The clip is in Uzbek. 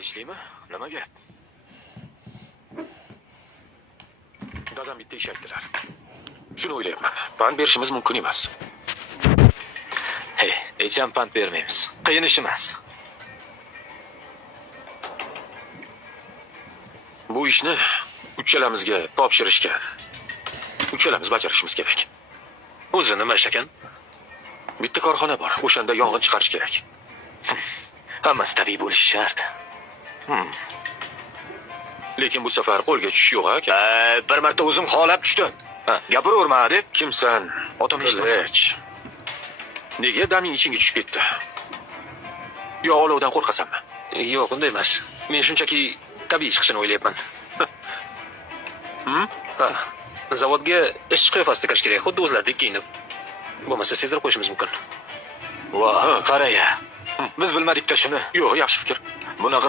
Tinchlikmi? Nima gap? Dadam bitta ish aytdilar. Shuni o'ylayapman. Pand berishimiz mumkin emas. Hey, hech ham pand bermaymiz. Qiyin ish emas. Bu ishni uchalamizga topshirishgan. Uchalamiz bajarishimiz kerak. O'zi nima ish ekan? Bitta korxona bor. O'shanda yong'in chiqarish kerak. Hammasi tabiiy bo'lishi shart. Lekin bu safar qo'lga tushish yo'q aka. Bir marta o'zim xohlab tushdim. Gapiraverma deb. Kimsan? Otam eshitmasin. Nega daming ichingga tushib ketdi? Yo olovdan qo'rqasanmi? Yo'q, unday emas. Men shunchaki tabiiy chiqishini o'ylayapman. Zavodga ishchi qiyofasida kirish kerak. Xuddi o'zlaridek kiyinib. Bo'lmasa sezdirib qo'yishimiz mumkin. Voh, qara-ya. Biz bilmadik-da shuni. Yo'q, yaxshi fikr. Bunaqa